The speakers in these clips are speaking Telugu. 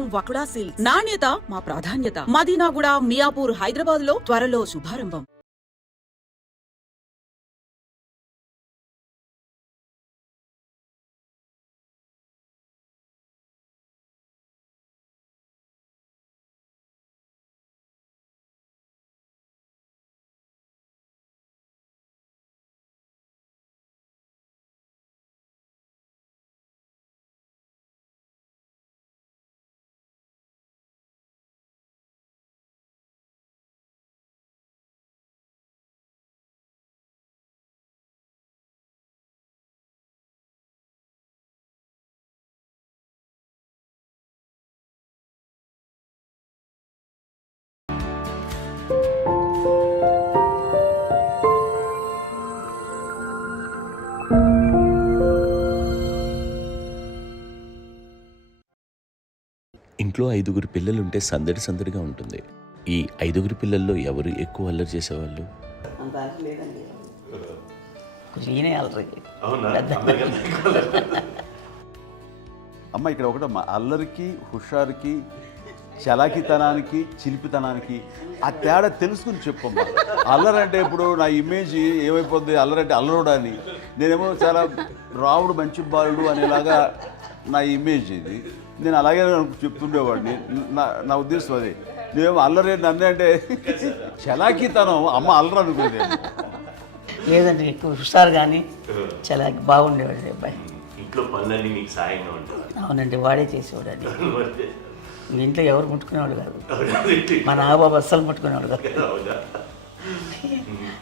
కేవలం వకుడా సిల్క్స్. నాణ్యత మా ప్రాధాన్యత. మదీనాగూడ, మియాపూర్, హైదరాబాద్ లో త్వరలో శుభారంభం. ఇంట్లో 5గురు పిల్లలుంటే సందడి సందడిగా ఉంటుంది. ఈ 5గురు పిల్లల్లో ఎవరు ఎక్కువ అల్లరి చేసేవాళ్ళు? అమ్మ ఇక్కడ ఒకటమ్మా, అల్లరికి, హుషారుకి, చలాకితనానికి, చిలిపితనానికి ఆ తేడా తెలుసుకుని చెప్పమ్మా. అల్లరంటే ఇప్పుడు నా ఇమేజ్ ఏమైపోద్ది, అల్లరంటే అల్లరుడు అని, నేనేమో చాలా రావుడు మంచి బాలుడు అనేలాగా నా ఇమేజ్ ఇది. నేను అలాగే చెప్తుండేవాడిని. నా ఉద్దేశం అదే. నేనేమో అల్లరి నన్ను అంటే చలాకితనం, అమ్మ అల్లరు అనుకునేది లేదండి. ఎక్కువ హుషారు కానీ చాలా బాగుండేవాడు అబ్బాయి. ఇంట్లో పనులన్నీ మీకు సాయంగా ఉంటాయి? అవునండి, వాడే చేసేవాడు అండి. ఇంట్లో ఎవరు ముట్టుకునేవాడు కాదు. మా నాగబాబు అస్సలు ముట్టుకునేవాడు కాదు.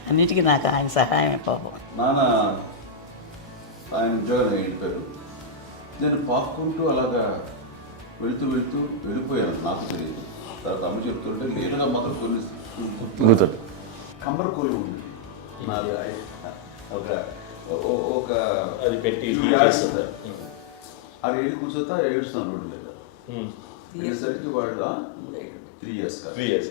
అన్నిటికీ నాకు ఆయన సహాయమే పాపం. నాన్న ఆయన ఉద్యోగం వెళ్ళిపోయారు. నేను పాక్కుంటూ అలాగా వెళుతూ వెళ్ళిపోయాను. నాకు తెలియదు. తర్వాత అమ్మ చెప్తుంటే లేదుగా మాత్రం కొన్ని కమ్మర కోలు ఉంది నాది. ఒక అది పెట్టి అది ఏడు కూర్చోతా ఏడుస్తున్నాను రోడ్డు మీద. ఏసరికి వాళ్ళు 3 years.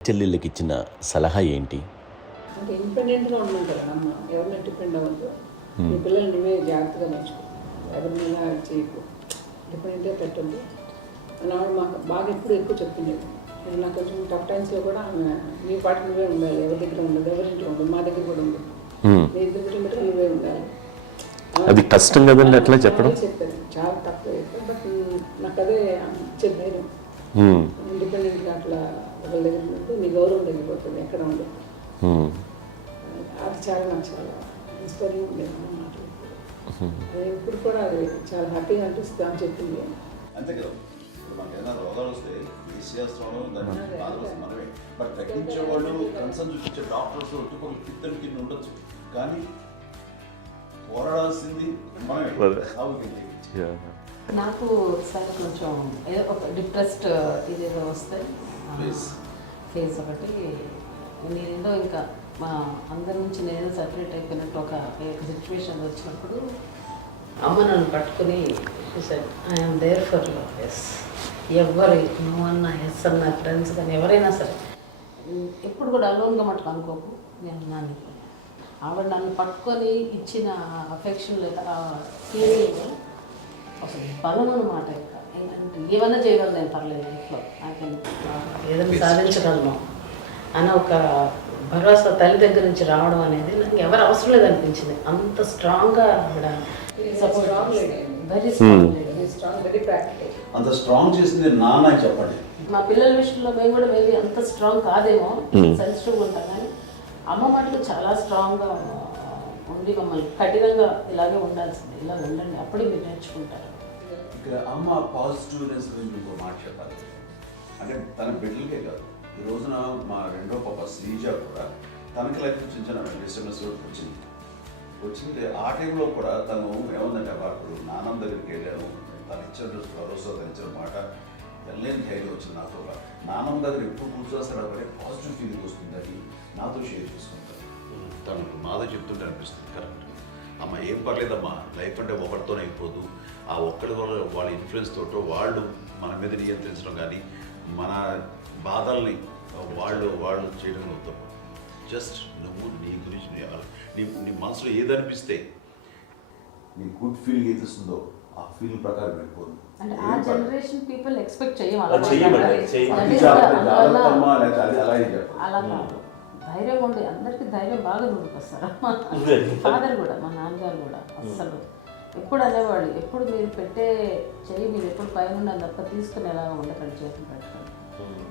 చెల్లెళ్ళకి ఇచ్చిన సలహా ఏంటి? అంటే ఇండిపెండెంట్గా ఉండమంటారు అమ్మ, ఎవరిని డిపెండ్ అవ్వద్దు, నీ పిల్లలు నువ్వే జాగ్రత్తగా పెంచుకో, ఎవరినైనా చేయకు, డిపెండెంట్గా పెట్టద్దు అని ఆవిడ మాకు బాగా ఎప్పుడు ఎక్కువ చెప్తుండేది. నాకు కొంచెం టఫ్ టైమ్స్లో కూడా ఆమె నీ పాటు నువ్వే ఉండాలి, ఎవరి దగ్గర ఉండదు, ఎవరింట్లో ఉండదు, మా దగ్గర కూడా ఉండదు, నీ ఇద్దరు కిలోమీటర్లు నువ్వే ఉండాలి. అది కష్టం కదండి అట్లా చెప్పడం. చెప్పారు చాలా తక్కువ చెప్పారు, బట్ నాకు అదే ఇచ్చే ధైర్యం. ఇండిపెండెంట్గా అట్లా ఒకరి దగ్గర ఉంటే నీ గౌరవం తగ్గిపోతుంది, ఎక్కడ ఉండదు. అది చాలా నాకు చాలా ఇన్స్పైరింగ్ ఉండేది ఆ మాటలు. అది ఇప్పుడు కూడా అది చాలా హ్యాపీగా అనిపిస్తుంది అని చెప్పింది. అంతే కదా, ఇప్పుడు మనకి ఏదైనా రోగాలు వస్తే చేస్తున్నాం దాన్ని బాధపడుతుంది మనమే. బట్ తగ్గించే వాళ్ళు కన్సర్న్ చూపించే డాక్టర్స్ చుట్టుపక్కల కింద కింద ఉండొచ్చు, కానీ పోరాడాల్సింది మనమే. నాకు సార్ కొంచెం ఏదో ఒక డిప్రెస్డ్ ఇదేదో వస్తే ఫేస్ ఒకటి నేనేదో ఇంకా మా అందరి నుంచి నేను సపరేట్ అయిపోయినట్టు ఒక సిచ్యువేషన్ వచ్చినప్పుడు అమ్మ నన్ను పట్టుకుని I'm there for you. Yes, ఎవరు నువ్వు అన్న ఎస్ అన్న ఫ్రెండ్స్ కానీ ఎవరైనా సరే ఎప్పుడు కూడా అలోన్గా మటుకు అనుకోకు, నేను ఉన్నాను. ఆవిడ నన్ను పట్టుకొని ఇచ్చిన అఫెక్షన్ లేదా ఫీలింగ్ అసలు బలం అన్నమాట. ఇంకా ఏంటంటే ఏమన్నా చేయగలను నేను, పర్లేదు లైఫ్లో నాకేం ఏదైనా సాధించగలను అన్న ఒక భరోసా తల్లి దగ్గర నుంచి రావడం అనేది నాకు ఎవరు అవసరం లేదనిపించింది. అంత స్ట్రాంగ్గా ఆవిడ వెరీ స్ట్రాంగ్, వెరీ ప్రాక్టికల్. అంత స్ట్రాంగ్ చేసింది నాన్న చెప్పండి. మా పిల్లల విషయంలో మేము కూడా మేబీ అంత స్ట్రాంగ్ కాదేమో, సెన్సిటివ్గా ఉంటాం, కానీ అమ్మ మాటలు చాలా స్ట్రాంగ్గా ఉండి మమ్మల్ని కఠినంగా ఇలాగే ఉండాల్సింది, ఇలా ఉండండి అప్పుడే మీరు నేర్చుకుంటారు. ఇక్కడ అమ్మ పాజిటివ్నెస్ గురించి ఇంకో మాట చెప్పాలి. అంటే తన బిడ్డలకే కాదు, ఈ రోజున మా రెండో పాప శ్రీజ కూడా తనకి లైఫ్ చిన్న చిన్న డిస్టర్బెన్స్ వచ్చింది. ఆ టైంలో కూడా తను ఏముందంటే అప్పుడు నాన్నమ్మ దగ్గరికి వెళ్ళాను, తను ఇచ్చిన భరోసా, తను ఇచ్చిన మాట వెళ్ళలేని ధైర్యం వచ్చింది నాతో. నాన్నమ్మ దగ్గర ఎప్పుడు కూర్చోస్తాడు అప్పుడే పాజిటివ్ ఫీలింగ్ వస్తుందని నాతో షేర్ చేసుకుంటాను. తను మాతో చెప్తుంటే అనిపిస్తుంది కరెక్ట్, అమ్మ ఏం పర్లేదమ్మా, లైఫ్ అంటే ఒకరితోనే అయిపోదు, ఆ ఒక్కడి వల్ల వాళ్ళ ఇన్ఫ్లుయెన్స్ తోటో వాళ్ళు మన మీద నియంత్రించడం కానీ మన బాధల్ని వాళ్ళు చేయడం అవుతాం. జస్ట్ నువ్వు నీ గురించి నీ మనసులో ఏదనిపిస్తే నీ గుడ్ ఫీలింగ్ ఏదిస్తుందో ఆ ఫీలింగ్ ప్రకారం వెళ్ళిపోదు. అంటే ఆ జనరేషన్ పీపుల్ ఎక్స్పెక్ట్ అలా కాదు, ధైర్యం ఉండి అందరికీ ధైర్యం బాగా నూరుకొస్తారు. ఫాదర్ కూడా, మా నాన్నగారు కూడా అస్సలు ఎప్పుడు అనేవాళ్ళు, ఎప్పుడు మీరు పెట్టే చెయ్యి మీరు ఎప్పుడు పైన తప్ప తీసుకుని ఎలా ఉండకండి, చేతులు పెట్టండి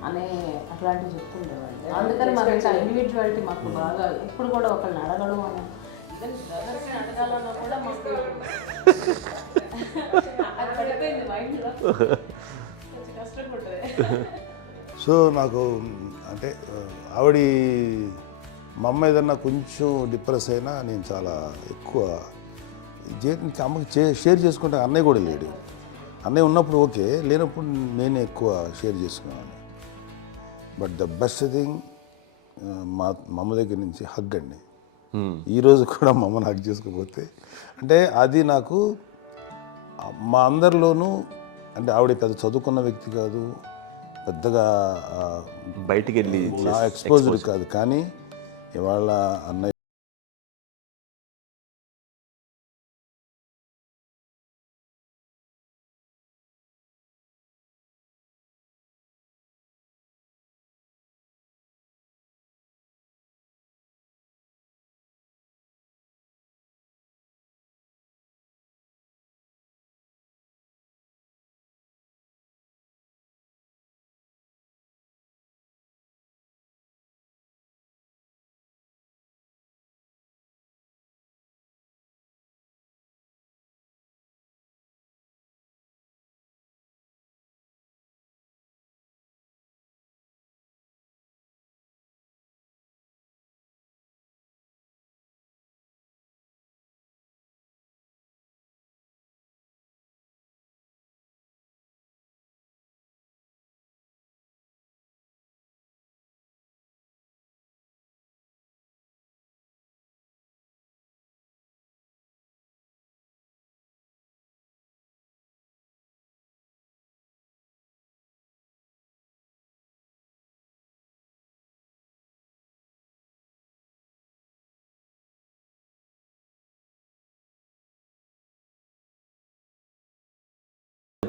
అనే అట్లాంటివి చెప్తుండేవాళ్ళు. అందుకని మాకు ఇండివిజువాలిటీ మాకు బాగా ఎప్పుడు కూడా ఒకళ్ళని అడగడం అని, ఈవెన్ బ్రదర్స్ని అడగాలన్నా కూడా మాకు అది పడిపోయింది మైండ్లో, కొంచెం కష్టపడ్డది. సో నాకు అంటే ఆవిడ మా అమ్మ ఏదన్నా కొంచెం డిప్రెస్ అయినా నేను చాలా ఎక్కువ అమ్మకి షేర్ చేసుకుంటే అన్నయ్య కూడా లేడు. అన్నయ్య ఉన్నప్పుడు ఓకే, లేనప్పుడు నేనే ఎక్కువ షేర్ చేసుకున్నాను. బట్ ద బెస్ట్ థింగ్ మా అమ్మ దగ్గర నుంచి హగ్ అండి. ఈరోజు కూడా మా అమ్మని హగ్ చేసుకోకపోతే అంటే అది నాకు మా అందరిలోనూ, అంటే ఆవిడ పెద్ద చదువుకున్న వ్యక్తి కాదు, పెద్దగా బయటికి వెళ్ళి ఎక్స్పోజ్డ్ కాదు, కానీ ఇవాళ అన్నయ్య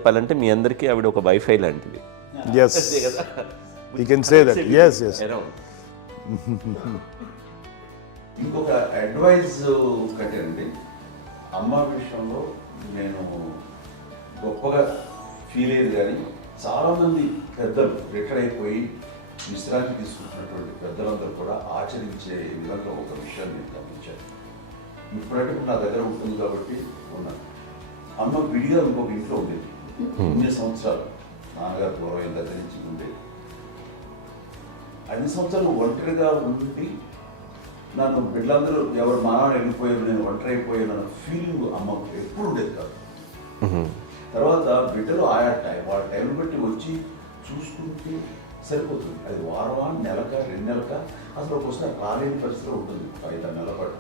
చెప్పాలంటే మీ అందరికీ ఆవిడ ఒక వైఫై లాంటిది. Yes you can say that. Yes yes ఇంకొక అడ్వైజ్ కట్టండి, అమ్మ విషయంలో నేను గొప్పగా ఫీల్ అయ్యేది, కానీ చాలామంది పెద్దలు రిటైర్ అయిపోయి విశ్రాంతి తీసుకుంటున్నటువంటి పెద్దలందరూ కూడా ఆచరించే విధంగా ఒక విషయాన్ని నేను గమనించాను. ఇప్పుడంటే నా దగ్గర ఉంటుంది కాబట్టి ఉన్నాను. అమ్మ విడిగా ఇంకొక ఇంట్లో ఉండేది, 9 సంవత్సరాలు నాన్నగారు పూర్వం దగ్గర నుంచి ఉండేది. 5 సంవత్సరాలు ఒంటరిగా ఉండి నన్ను బిడ్డలందరూ ఎవరు మానవాడు వెళ్ళిపోయారు, నేను ఒంటరి అయిపోయాను అన్న ఫీలింగ్ అమ్మకు ఎప్పుడు ఉండేది కాదు. తర్వాత బిడ్డలు ఆయా వాళ్ళ టైం బట్టి వచ్చి చూసుకుంటూ సరిపోతుంది. అది వారమా, నెలక, 2 నెలక, అసలు ఒకసారి రాలేని పరిస్థితిలో ఉంటుంది. 5-6 నెలల పాటు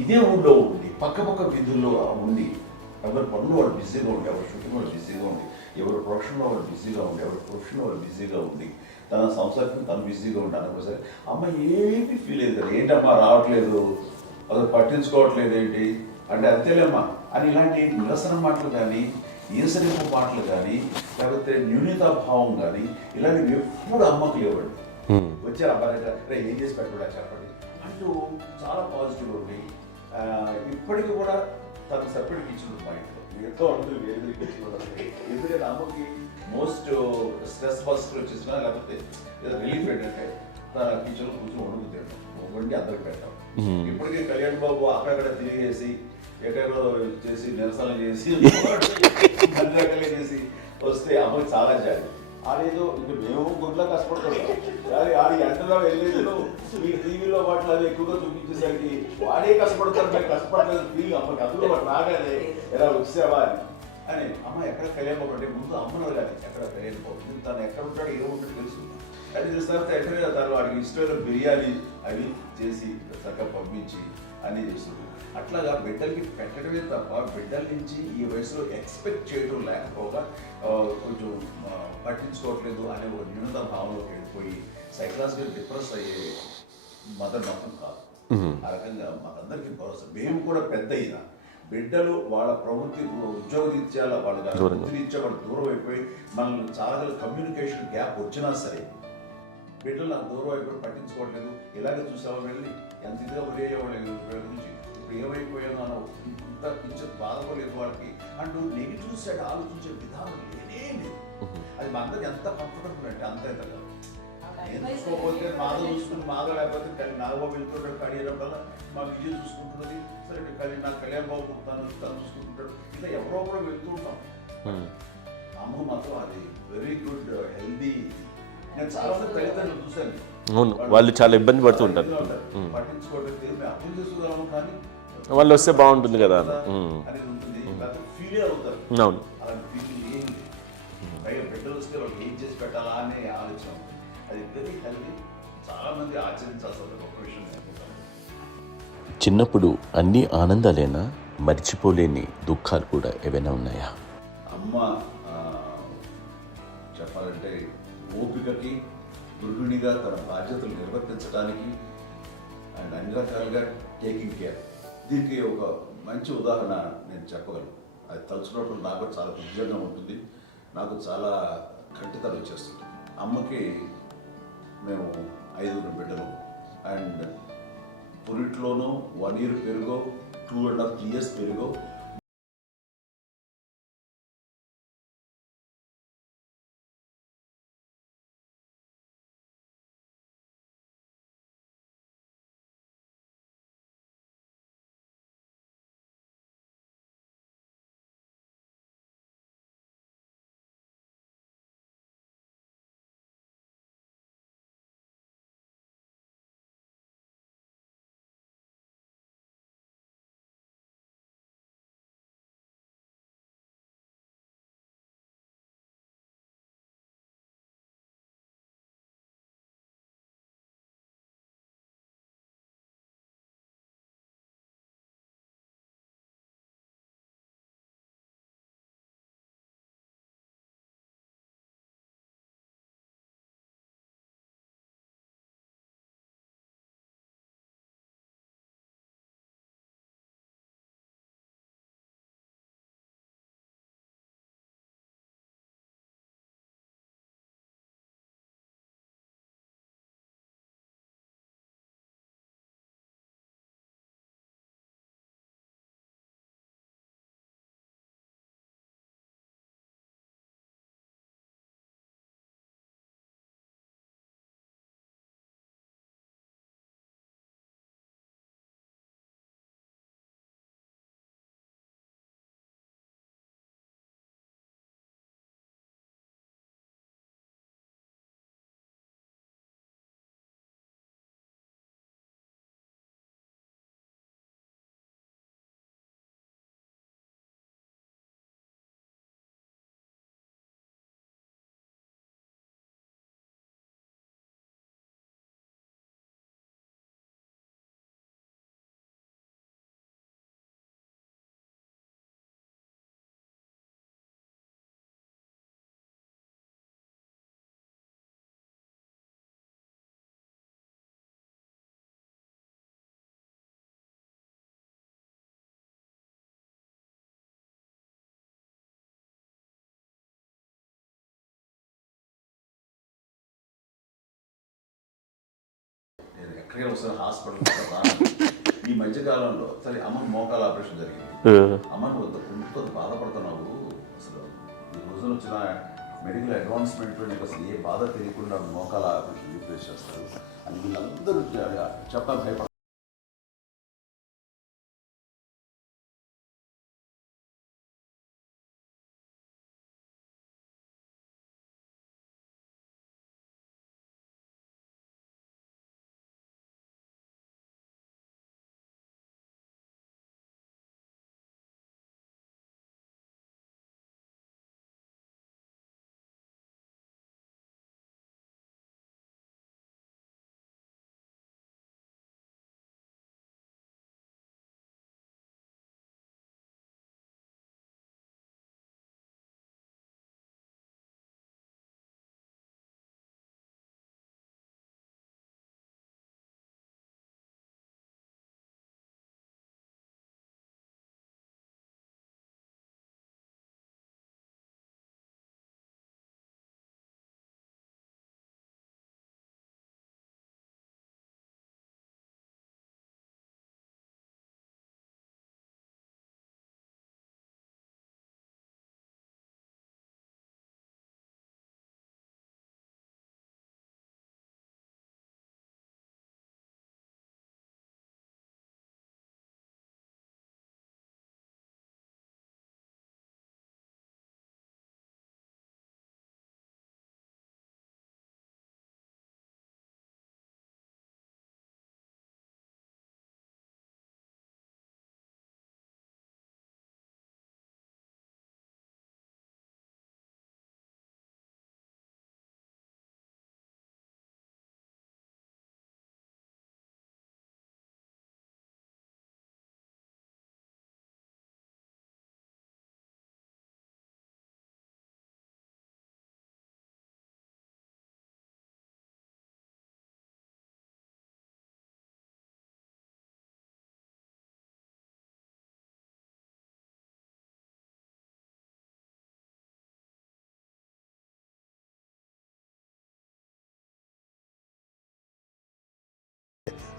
ఇదే ఊళ్ళో ఉండి పక్క విధుల్లో ఉండి ఎవరి పనులు వాళ్ళు బిజీగా ఉండి, ఎవరి షూటింగ్ వాళ్ళు బిజీగా ఉండి, ఎవరి ప్రొఫెషన్లో వాళ్ళు బిజీగా ఉండి, ఎవరి ప్రొఫెషన్లో వాళ్ళు బిజీగా ఉండి, తన సంసారం తను బిజీగా ఉంటాను. సరే అమ్మ ఏమీ ఫీల్ అయ్యేది కదా, ఏంటమ్మా రావట్లేదు, అసలు పట్టించుకోవట్లేదు ఏంటి అంటే, అంతేలేమ్మా అని ఇలాంటి నిరసన మాటలు కానీ, ఈసరింపు మాటలు కానీ, లేకపోతే న్యూనతాభావం కానీ ఇలాంటివి ఎప్పుడు అమ్మకు ఇవ్వండి. వచ్చారు అబ్బాయి ఏం చేసి పెట్టడా చెప్పండి అంటూ చాలా పాజిటివ్ ఉంది. ఇప్పటికీ కూడా తను సపరేట్ ఇచ్చింది మా ఇంట్లో, మిగతా అందరూ వేరే ఇచ్చింది. ఎందుకంటే అమ్మకి మోస్ట్ స్ట్రెస్ బస్టర్ వచ్చేసినా, లేకపోతే రిలీఫ్ ఏంటంటే తన కిచెన్లో కూర్చొని వండుకు వండి అందరికి పెట్టాం. ఇప్పటికీ కళ్యాణ్ బాబు అక్కడక్కడ తిరిగేసి ఎక్కడో చేసి నిరసన చేసి చేసి వస్తే అమ్మకి చాలా జాలి. ఆడేదో ఇంక మేము గుడ్లా కష్టపడుతున్నాం, కానీ ఆడి ఎంతలో వెళ్ళేదో మీ టీవీలో వాటిలో అది ఎక్కువగా చూపించేసరికి వాడే కష్టపడతారు, మేము కష్టపడలేదు ఫీల్ అమ్మకి. అందులో వాడు రాగానే ఎలా వచ్చావా అని అమ్మ ఎక్కడ కళ్యాణ్ బాబు అంటే ముందు అమ్మను కానీ ఎక్కడ కళ్యాణ్ బాబు తను ఎక్కడ ఉంటాడో ఏముంటుందో తెలుసు. అది తెలిసిన తర్వాత ఎక్కడ తను వాడికి ఇష్టమైన బిర్యానీ అవి చేసి చక్కగా పంపించి అన్నీ చేస్తుంది. అట్లాగా బిడ్డలకి పెట్టడమే తప్ప బిడ్డల నుంచి ఈ వయసులో ఎక్స్పెక్ట్ చేయడం లేకపోగా కొంచెం పట్టించుకోవట్లేదు అనే ఒక న్యూనత భావంలోకి వెళ్ళిపోయి సైకలాజికల్ డిప్రెస్ అయ్యే మదర్ మాత్రం కాదు. ఆ రకంగా మాకందరికీ భరోసా. మేము కూడా పెద్ద అయినా బిడ్డలు వాళ్ళ ప్రవృత్తి ఉద్యోగరీత్యాల వాళ్ళ వృత్తిరీత్యా వాళ్ళు దూరం అయిపోయి మనల్ని చాలా కమ్యూనికేషన్ గ్యాప్ వచ్చినా సరే బిడ్డలు నాకు దూరం అయిపోయి పట్టించుకోవట్లేదు. ఇలాగే చూసావా వెళ్ళి ఎంత ఇదిగా వదిలేయేవాళ్ళు గురించి ఇప్పుడు ఏమైపోయాను అని ఇంత కొంచెం బాధపడలేదు వాళ్ళకి అంటూ నెగిటివ్ సైడ్ ఆలోచించే విధానం లేనే లేదు. అది మా అందరికి ఎంత కంఫర్టబుల్ అంటే అంత ఎంతగా ఎందుకోకపోతే మాధవ చూసుకుని మాధవ లేకపోతే నాగబాబు వెళ్తుంటాడు కడిగినప్పుడల్లా మా విజయ్ చూసుకుంటున్నది సరే నాకు కళ్యాణ్ బాబు తను చూసుకుంటుంటాడు. ఇలా ఎవరో కూడా వెళ్తూ ఉంటాం. అమ్మ మాత్రం అది వెరీ గుడ్ హెల్దీ. నేను చాలా మంది తల్లిదండ్రులు చూశాను, అవును, వాళ్ళు చాలా ఇబ్బంది పడుతూ ఉంటారు. పట్టించుకోవట్లేదు, అర్థం చేసుకున్నాము కానీ వాళ్ళు వస్తే బాగుంటుంది కదా అనేది ఉంటుంది. ఫీల్ అవుతారు. అవును, అలాంటి ఫీలింగ్ ఏమి పైగా బిడ్డలు వస్తే వాళ్ళకి ఏం చేసి పెట్టాలా అనే ఆలోచన. అది వెరీ హెల్దీ, చాలా మంది ఆచరించాల్సిన గొప్ప విషయం అనుకుంటాను. చిన్నప్పుడు అన్ని ఆనందాలేనా, మర్చిపోలేని దుఃఖాలు కూడా ఏవైనా ఉన్నాయా? అమ్మ చెప్పాలంటే ఓపికకి, గృహిణిగా తన బాధ్యతలు నిర్వర్తించడానికి అండ్ అన్ని రకాలుగా టేకింగ్ కేర్, దీనికి ఒక మంచి ఉదాహరణ నేను చెప్పగలను. అది తలుచుకున్నప్పుడు నాకు చాలా ఉద్యోగంగా ఉంటుంది, నాకు చాలా కంటితలు వచ్చేస్తుంది. అమ్మకి మేము 5 బిడ్డలు అండ్ పురిట్లోనూ 1 year పెరుగో 2.5 years పెరుగో ఎక్కడికి వస్తారు హాస్పిటల్ ఈ మధ్యకాలంలో సరే అమ్మకి మోకాల ఆపరేషన్ జరిగింది. అమ్మ నువ్వు కొంత బాధపడుతున్నావు, అసలు ఈ రోజున వచ్చిన మెడికల్ అడ్వాన్స్మెంట్ నీకు అసలు ఏ బాధ తెలియకుండా మోకాల ఆపరేషన్ రీప్లేస్ చేస్తారు అని వీళ్ళందరూ చెప్పాలి భయపడ.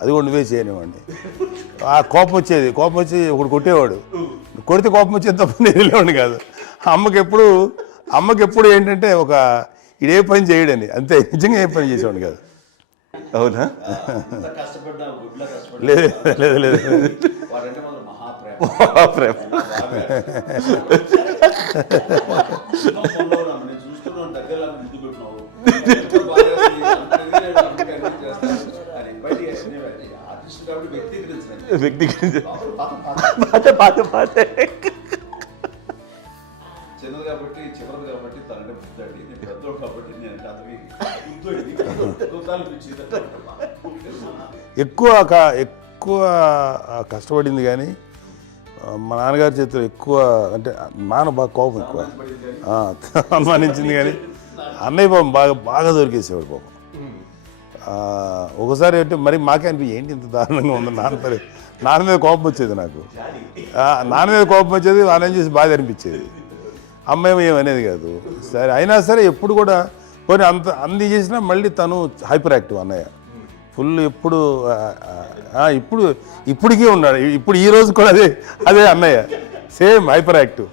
అది కూడా నువ్వే చేయనివ్వండి. ఆ కోపం వచ్చేది, కోపం వచ్చి ఒకడు కొట్టేవాడు, కొడితే కోపం వచ్చేది తప్ప నేను వెళ్ళేవాడిని కాదు. అమ్మకి ఎప్పుడు ఏంటంటే ఒక ఇదే పని చేయడని, అంతే, నిజంగా ఏ పని చేసేవాడిని కాదు. అవునా? లేదు లేదు లేదు మహాప్రేమ. చిన్నది కాబట్టి చివరిది కాబట్టి తనంటే బుద్ధండి, నేను పెద్దోడు కాబట్టి నేను ఎక్కువ కష్టపడింది కానీ మా నాన్నగారి చేతిలో ఎక్కువ, అంటే నాన్న బాగా కోపం ఎక్కువ అనుమానించింది కానీ అన్నయ్య పాపం బాగా దొరికేసేవాడు పాపం. ఒకసారి అంటే మరి మాకే అనిపి ఏంటి ఇంత దారుణంగా ఉంది నాన్న మీద కోపం వచ్చేది నాకు. నాన్న మీద కోపం వచ్చేది, వాళ్ళని చేసి బాధ అనిపించేది. అమ్మాయి ఏమనేది కాదు. సరే అయినా సరే ఎప్పుడు కూడా పోనీ అంది చేసినా మళ్ళీ తను హైపర్ యాక్టివ్ అన్నయ్య, ఫుల్. ఇప్పటికీ ఉన్నాడు, ఇప్పుడు ఈ రోజు కూడా అదే అన్నయ్య, సేమ్ హైపర్ యాక్టివ్.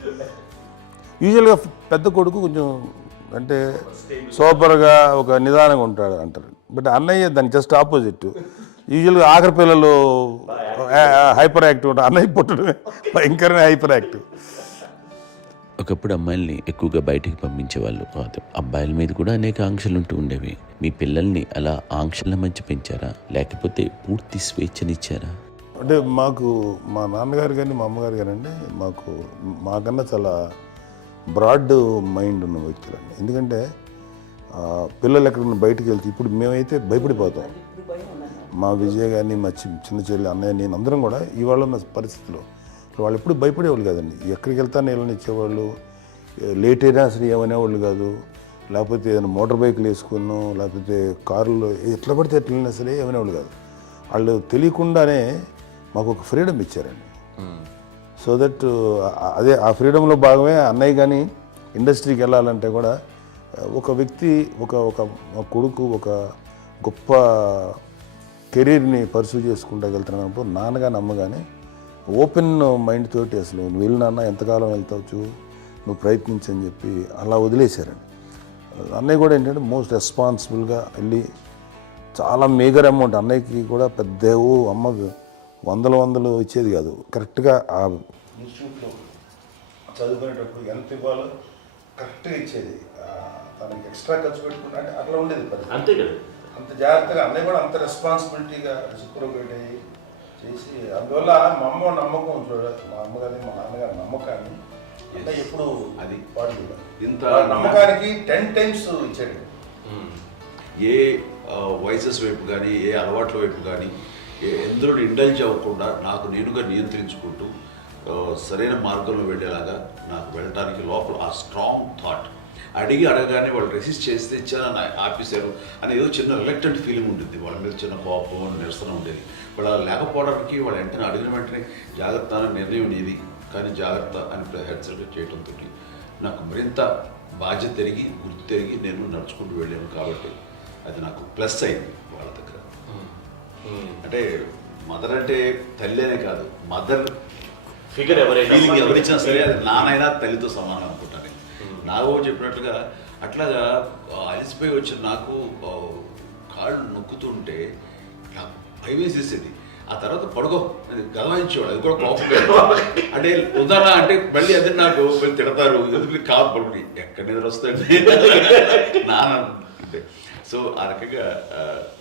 యూజువల్గా పెద్ద కొడుకు కొంచెం అంటే సూపర్గా ఒక నిదానంగా ఉంటాడు అంటారు, బట్ అన్నయ్య దానికి జస్ట్ ఆపోజిట్. యూజువల్గా ఆఖరి పిల్లలు హైపర్ యాక్టివ్ ఉంటారు, అన్నయ్య పుట్టడమే భయంకరమైన హైపర్ యాక్టివ్. ఒకప్పుడు అమ్మాయిల్ని ఎక్కువగా బయటికి పంపించేవాళ్ళు కాదు, అబ్బాయిల మీద కూడా అనేక ఆంక్షలు ఉంటూ ఉండేవి. మీ పిల్లల్ని అలా ఆంక్షల మధ్య పెంచారా, లేకపోతే పూర్తి స్వేచ్ఛనిచ్చారా? అంటే మాకు మా నాన్నగారు కానీ మా అమ్మగారు కానీ అండి మాకన్నా చాలా బ్రాడ్ మైండ్ ఉన్న వ్యక్తులండి. ఎందుకంటే పిల్లలు ఎక్కడన్నా బయటకు వెళ్తే, ఇప్పుడు మేమైతే భయపడిపోతాం. మా విజయ్ కానీ మా చిన్న చెల్లి అన్నయ్య నేను అందరం కూడా ఇవాళ ఉన్న పరిస్థితిలో వాళ్ళు ఎప్పుడు భయపడేవాళ్ళు కాదండి. ఎక్కడికి వెళ్తాను వీళ్ళని ఇచ్చేవాళ్ళు, లేట్ అయినా అసలు ఏమనేవాళ్ళు కాదు. లేకపోతే ఏదైనా మోటార్ బైక్లు వేసుకున్నాం, లేకపోతే కారులో ఎట్లా పడితే ఎట్లయినా సరే ఏమనేవాళ్ళు కాదు. వాళ్ళు తెలియకుండానే మాకు ఒక ఫ్రీడమ్ ఇచ్చారండి. సో దట్ అదే ఆ ఫ్రీడంలో భాగమే అన్నయ్య కానీ ఇండస్ట్రీకి వెళ్ళాలంటే కూడా ఒక వ్యక్తి ఒక కొడుకు ఒక గొప్ప కెరీర్ని పర్సూ చేసుకుంటూ వెళ్తున్నప్పుడు నాన్నగాని అమ్మగానే ఓపెన్ మైండ్ తోటి అసలు నువ్వు వెళ్ళు నాన్న, ఎంతకాలం వెళ్తావు, నువ్వు ప్రయత్నించని చెప్పి అలా వదిలేశారండి. అన్నయ్య కూడా ఏంటంటే మోస్ట్ రెస్పాన్సిబుల్గా వెళ్ళి చాలా మేజర్ అమౌంట్, అన్నయ్యకి కూడా పెద్ద అమ్మకు వందలు ఇచ్చేది కాదు, కరెక్ట్గా ఆ ఇన్స్టిట్యూట్లో చదువుకునేటప్పుడు ఎంత ఇవ్వాలో కరెక్ట్గా ఇచ్చేది. తనకి ఎక్స్ట్రా ఖర్చు పెట్టుకుంటే అంటే అట్లా ఉండేది అంతే కదా, అంత జాగ్రత్తగా అన్నయ్య కూడా అంత రెస్పాన్సిబిలిటీగా రెసిప్రోకేట్ అయ్యి చేసి, అందువల్ల మా అమ్మ నమ్మకం మా అమ్మగారి మా నాన్నగారి నమ్మకాన్ని అంటే ఎప్పుడు అది వాడు ఇంత నమ్మకానికి 10 times ఇచ్చాడు. ఏ వయసెస్ వైపు కానీ ఏ అలవాట్ల వైపు కానీ ఎందులో ఇండల్జ్ అవ్వకుండా నాకు నేనుగా నియంత్రించుకుంటూ సరైన మార్గంలో వెళ్ళేలాగా నాకు వెళ్ళడానికి లోపల ఆ స్ట్రాంగ్ థాట్, అడగగానే వాళ్ళు రెసిస్ట్ చేస్తే ఇచ్చాను ఆపేశారు అని ఏదో చిన్న రిలక్టెంట్ ఫీలింగ్ ఉంటుంది, వాళ్ళ మీద చిన్న కోపం నిరసన ఉండేది. వాళ్ళు అలా లేకపోవడానికి వాళ్ళు వెంటనే అడిగిన వెంటనే జాగ్రత్త అనే నిర్ణయం నీది, కానీ జాగ్రత్త అని హెచ్చరిక చేయడంతో నాకు మరింత బాధ్యత తిరిగి గుర్తు తిరిగి నేను నడుచుకుంటూ వెళ్ళాను. కాబట్టి అది నాకు ప్లస్ అయింది వాళ్ళ దగ్గర. అంటే మదర్ అంటే తల్లి అనే కాదు, మదర్ ఫిగర్ ఫీలింగ్ ఎవరిచ్చినా సరే అది నానైనా తల్లితో సమానం అనుకుంటాను. నాకు చెప్పినట్లుగా అట్లాగా అలసిపోయి వచ్చిన నాకు కాళ్ళు నొక్కుతుంటే నాకు భయం వేసేసేది. ఆ తర్వాత పడుకో గలవాయించేవాడు, అది కూడా కోపం. అంటే ఉదాహరణ అంటే మళ్ళీ అదే నాకు తిడతారు, ఎందుకు కాదు పడుకుని ఎక్కడ నిద్ర వస్తాయండి నాన్న అంటే. సో ఆ రకంగా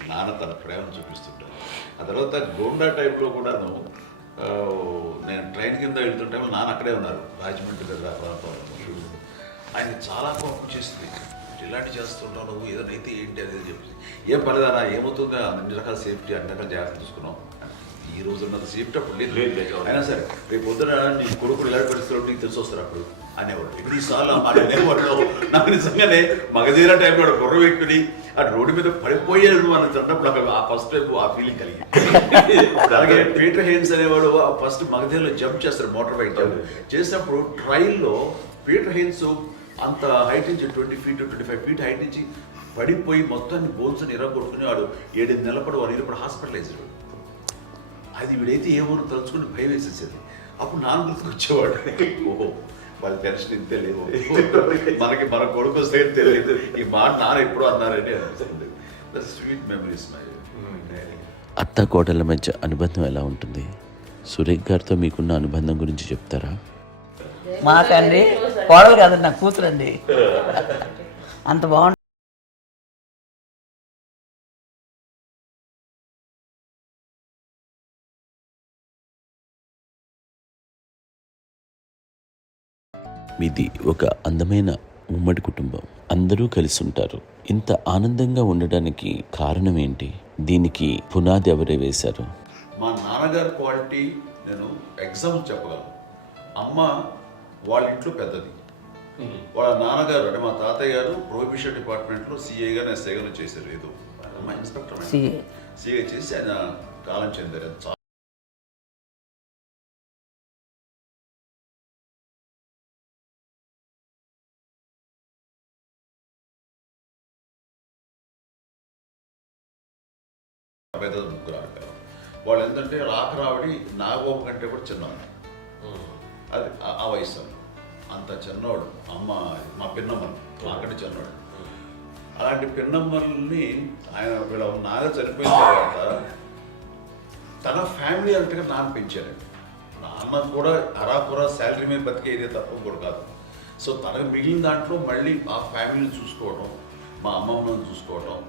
నాన్న తన ప్రేమను చూపిస్తుంటాను. ఆ తర్వాత గోండా టైప్లో కూడాను నేను ట్రైన్ కింద వెళ్తుంటే నాన్న అక్కడే ఉన్నారు, రాజమండ్రి దగ్గర ప్రాంతంలో. ఆయన చాలా కోపం చేస్తుంది, ఇలాంటి చేస్తుంటావు నువ్వు, ఏదైనా అయితే ఏంటి అనేది చెప్పి, ఏం పర్లేదన్నా ఏమవుతుందో అన్ని రకాల సేఫ్టీ అన్ని రకాల జాగ్రత్త తీసుకున్నాం. ఈ రోజు ఉన్నది సేఫ్టీ అప్పుడు లేదు, అయినా సరే రేపు పొద్దున నీ కొడుకులు ఇలాంటి పరిస్థితులు నీకు తెలిసి వస్తారు అప్పుడు అనేవాడు. ఎన్నిసార్లు ఆ మాట అనేవాడు. నాకు నిజంగానే మగధీర టైంలో బుర్ర వ్యక్తిని ఆ రోడ్డు మీద పడిపోయేది అని అన్నప్పుడు నాకు ఆ ఫస్ట్ టైం ఆ ఫీలింగ్ కలిగింది. అలాగే పీటర్ హెయిన్స్ అనేవాడు ఫస్ట్ మగధీరలో జంప్ చేస్తారు, మోటార్ బైక్ జంప్ చేసినప్పుడు ట్రైల్లో పీటర్ హెయిన్స్ అంత హైట్ నుంచి 20 feet 25 feet హైట్ నుంచి పడిపోయి మొత్తాన్ని బోన్స్ని ఇరగొట్టుకుని వాడు 7 నెలల పాటు వాడు ఇప్పుడు హాస్పిటలైజ్డ్. అది వీడైతే ఏమో తలుచుకుని భయం వేసేసేది. అప్పుడు నాన్న గుర్తుకు వచ్చేవాడు, ఓహో వాళ్ళ టెన్షన్ ఇంతే లేదు, మనకి మన కొడుకు వస్తే తెలియదు ఈ మాట నాన్న ఎప్పుడూ అన్నారని అనిపిస్తుంది. Sweet memories my. అత్త కోడళ్ళ మధ్య అనుబంధం ఎలా ఉంటుంది? సురేఖ్ గారితో మీకున్న అనుబంధం గురించి చెప్తారా? మాకండి కోడలు కాదండి, నా కూతురండి, అంత బాగుంటుంది. మీది ఒక అందమైన ఉమ్మడి కుటుంబం, అందరూ కలిసి ఉంటారు. ఇంత ఆనందంగా ఉండడానికి కారణం ఏంటి? దీనికి పునాది ఎవరే వేశారు? మా నాన్నగారి క్వాలిటీ నేను ఎగ్జాంపుల్ చెప్పగలను. అమ్మ వాళ్ళ ఇంట్లో పెద్దది, వాళ్ళ నాన్నగారు అంటే మా తాతయ్య గారు ప్రొహిబిషన్ డిపార్ట్మెంట్లో సిఐగా ఎస్ఐగా చేశారు, ఏదో మా ఇన్స్పెక్టర్ సిఐ చేసి ఆయన కాలం చెందారు. పెద్ద ముగ్గురు ఆడతారు. వాళ్ళు ఏంటంటే రాకరావడి నాగబాబు కంటే కూడా చిన్నవాడు, అది ఆ వయసు అంత చిన్నవాడు. అమ్మ మా పిన్నమ్మలు నాకంటే చిన్నవాడు. అలాంటి పిన్నమ్మల్ని ఆయన వీళ్ళ నాగ చనిపోయిన తర్వాత తన ఫ్యామిలీ అంతగా నాన్న పెంచారండి. నాన్న కూడా అరాకురా శాలరీ మీద బతికేదే తప్ప కూడా కాదు. సో తనకు మిగిలిన దాంట్లో మళ్ళీ ఆ ఫ్యామిలీని చూసుకోవడం, మా అమ్మమ్మని చూసుకోవడం,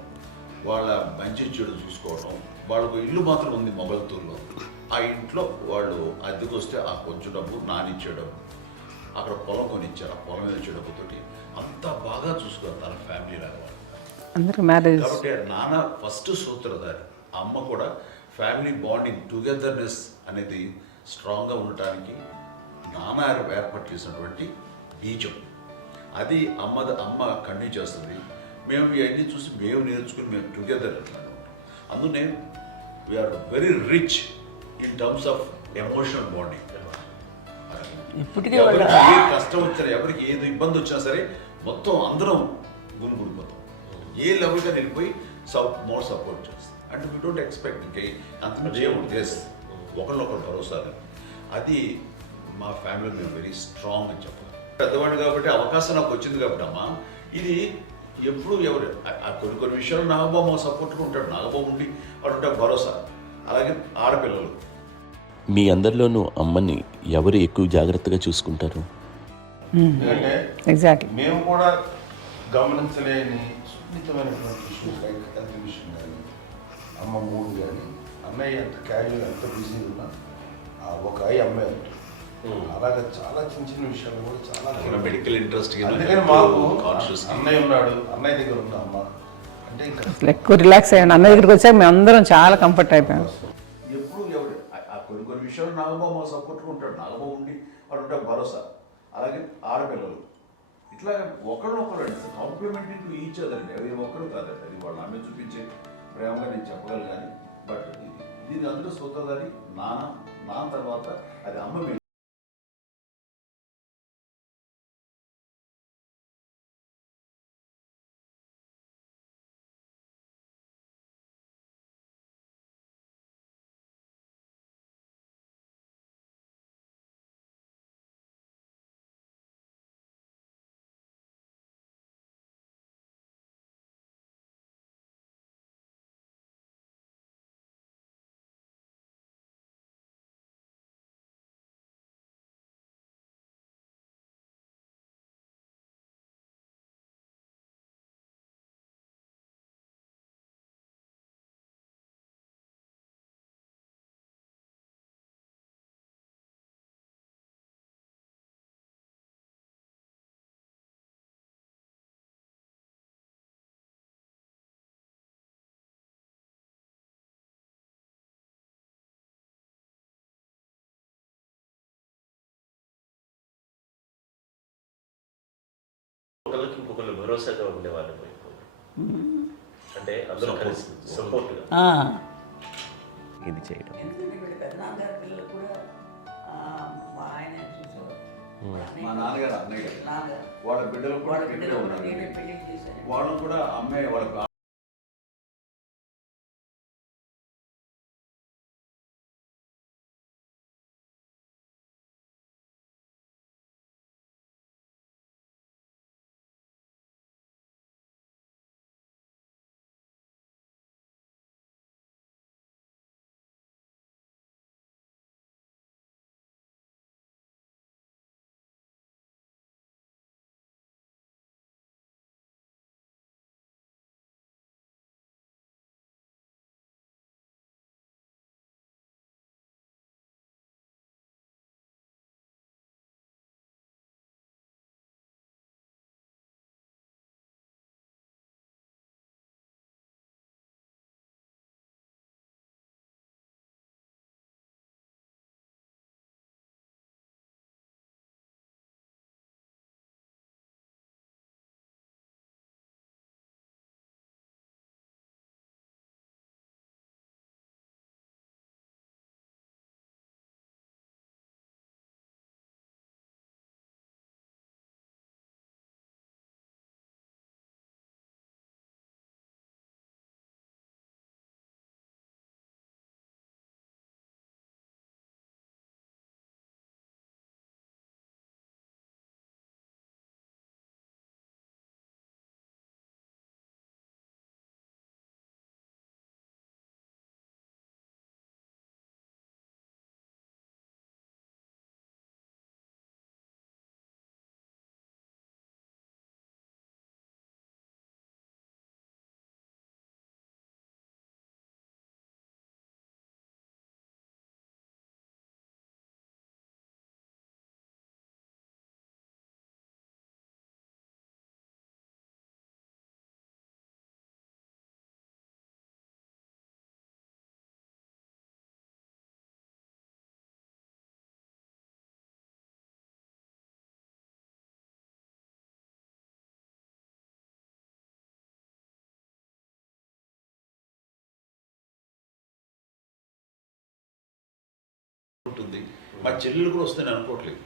వాళ్ళ మంచి చెడు చూసుకోవడం. వాళ్ళకు ఇల్లు మాత్రం ఉంది మొగల్తూరులో, ఆ ఇంట్లో వాళ్ళు అద్దెకు వస్తే ఆ కొంచెం డబ్బు నానిచ్చేయడం, అక్కడ పొలం కొనిచ్చారు, ఆ పొలం ఇచ్చే డబ్బుతోటి అంతా బాగా చూసుకోవాలి తన ఫ్యామిలీ లాగా. కాబట్టి నాన్న ఫస్ట్ సూత్రధారి, అమ్మ కూడా ఫ్యామిలీ బాండింగ్ టుగెదర్నెస్ అనేది స్ట్రాంగ్గా ఉండటానికి నాన్న ఏర్పాటు చేసినటువంటి బీజం. అది అమ్మ కంటిన్యూ చేస్తుంది. మేము ఇవన్నీ చూసి మేము నేర్చుకుని మేము టుగెదర్ ఉంటాం. అందునే we are very rich in terms of emotional bonding. ఎవరికి ఏ కష్టం వచ్చినా, ఎవరికి ఏది ఇబ్బంది వచ్చినా సరే మొత్తం అందరం గుమిగూడిపోతాం. ఏ లెవెల్గా వెళ్ళిపోయి మోర్ సపోర్ట్ చేస్తాం. అండ్ వీ డోంట్ ఎక్స్పెక్ట్ ఇంకా అంతమంది ఏముంటుంది ఒకరినొకరు భరోసా. అది మా ఫ్యామిలీ మేము వెరీ స్ట్రాంగ్ అని చెప్పాలి. పెద్దవాడిని కాబట్టి అవకాశం నాకు వచ్చింది కాబట్టి అమ్మా, ఇది ఎప్పుడు ఎవరు కొన్ని విషయాలు నాగబాబు మా సపోర్ట్గా ఉంటాడు. నాగబాబు ఉండి వాడు ఉంటాడు భరోసా. అలాగే ఆడపిల్లలు. మీ అందరిలోనూ అమ్మని ఎవరు ఎక్కువ జాగ్రత్తగా చూసుకుంటారు? ఎందుకంటే ఎగ్జాక్ట్లీ. మేము కూడా గమనించలేని సున్నితమైనటువంటి ఇష్యూస్ లైక్ హెల్త్ విషయం కానీ, అమ్మ మూడు కానీ, అన్నయ్య ఎంత క్యాజువల్ ఎంత బిజీ ఉన్నా ఒక అమ్మాయి ఉంటుంది. అలాగే చాలా చిన్న చిన్న విషయాలు కూడా చాలా మెడికల్ ఇంట్రెస్ట్. అందుకని మాకు అన్నయ్య ఉన్నాడు, అన్నయ్య దగ్గర ఉన్న అమ్మ అంటే ఇంకా ఎక్కువ రిలాక్స్ అయ్యాను. అన్న దగ్గరికి వచ్చాక మేము అందరం చాలా కంఫర్ట్ అయిపోయాం. ఎప్పుడు ఎవరు కొన్ని విషయాలు నాగబాబు మా సపోర్ట్గా ఉంటాడు. నాగబాబు ఉండి వాడు ఉంటాడు భరోసా. అలాగే ఆడపిల్లలు. ఇట్లా ఒకరినొకరు అండి కాంప్లిమెంటింగ్ టు ఈచ్ అదర్ అండి. అది ఒక్కరు కాదండి, అది వాళ్ళు ఆమె చూపించే ప్రేమగా నేను చెప్పగలను. కానీ బట్ దీని అందరూ సూత్రధారి నాన్న తర్వాత అది అమ్మ మీద. ఒకరికి ఇంకొకరు భరోసాగా ఉండేవాళ్ళు అంటే అందరూ కలిసి సపోర్ట్గా ఇది చేయడం. ఎందుకంటే వీళ్ళ పెద్దనాన్నగారి పిల్లలు కూడా ఆయన చూసేవారు. మా నాన్నగారు అన్నయ్య గారు నాన్నగారు వాళ్ళ బిడ్డలు కూడా వాళ్ళ ఇక్కడే బిడ్డలు ఉన్నారు. నేనే పెళ్లి చేశాను. వాళ్ళు కూడా అమ్మాయి వాళ్ళ ఉంటుంది. మా చెల్లెలు కూడా వస్తుందని అనుకోవట్లేదు.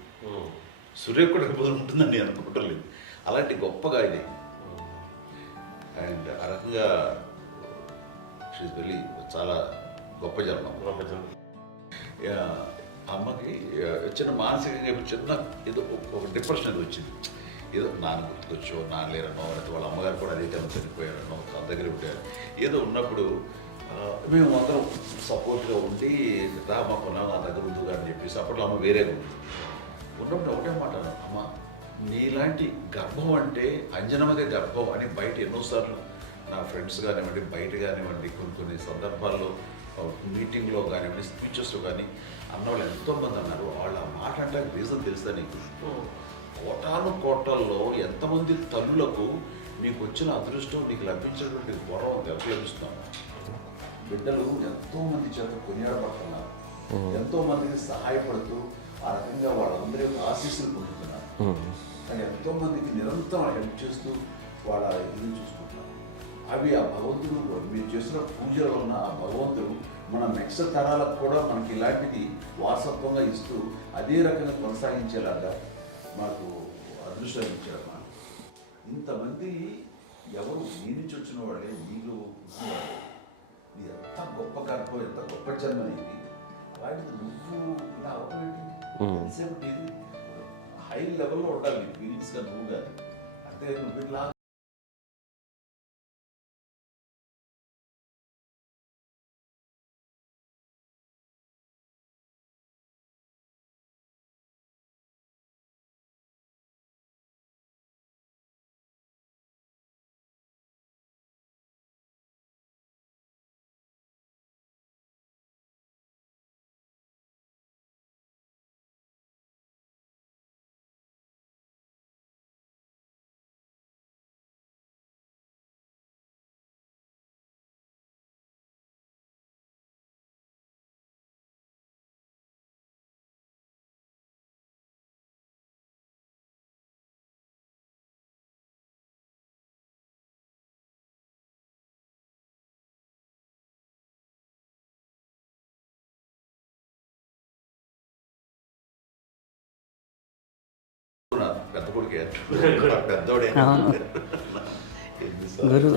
సూర్య కూడా ఉంటుందని నేను అనుకోవటం లేదు. అలాంటి గొప్పగా ఇది. అండ్ ఆ రకంగా షీఈ్ వెరీ చాలా గొప్ప జన్మ. అమ్మకి చిన్న మానసికంగా చిన్న ఏదో ఒక డిప్రెషన్ వచ్చింది. ఏదో నాన్న గుర్తుకొచ్చో, నాన్న లేరనో, లేకపోతే వాళ్ళ అమ్మగారు కూడా అదే టైం చనిపోయారనో, తన దగ్గర ఉంటారు ఏదో ఉన్నప్పుడు మేము అందరం సపోర్ట్గా ఉండి రామా కొన్నాం నా దగ్గర ఉందిగా అని చెప్పేసి అప్పట్లో అమ్మ వేరేగా ఉంది. ఉన్నప్పుడు ఒకటే మాట, అమ్మ నీలాంటి గర్భం అంటే అంజనమ్మదే గర్భం అని బయట ఎన్నోసార్లు నా ఫ్రెండ్స్ కానివ్వండి, బయట కానివ్వండి, కొన్ని సందర్భాల్లో మీటింగ్లో కానివ్వండి, స్పీచెస్లో కానీ అన్నవాళ్ళు ఎంతోమంది అన్నారు. వాళ్ళ మాట అంటే రీజన్ తెలుసా నీకు? కోటాను కోటల్లో ఎంతమంది తల్లులకు నీకు వచ్చిన అదృష్టం, నీకు లభించినటువంటి వరం ఎంత లభిస్తున్నాను. బిడ్డలు ఎంతోమంది చేత కొనియాడబడుతున్నారు, ఎంతోమందికి సహాయపడుతూ ఆ రకంగా వాళ్ళందరి యొక్క ఆశీస్సులు పొందుతున్నారు. కానీ ఎంతోమందికి నిరంతరం హెల్ప్ చేస్తూ వాళ్ళ ఇది చూసుకుంటున్నారు. అవి ఆ భగవంతుడు మీరు చేసిన పూజలో ఉన్న ఆ భగవంతుడు మన నెక్స్ట్ తరాలకు కూడా మనకి ఇలాంటిది వారసత్వంగా ఇస్తూ అదే రకంగా కొనసాగించేలాగా మాకు అదృష్టాన్ని ఇచ్చారు. ఇంతమంది ఎవరు మీ నుంచి వచ్చిన వాళ్ళే, మీరు ఇది ఎంత గొప్ప గర్భం, ఎంత గొప్ప జన్మ ఇది. వాటికి నువ్వు ఇలా అవటం హై లెవెల్లో ఉండాలి ఫీలింగ్స్గా నువ్వు కానీ. అంతే నువ్వు ఇలా పెద్ద కొడుకు పెద్దోడే గురువు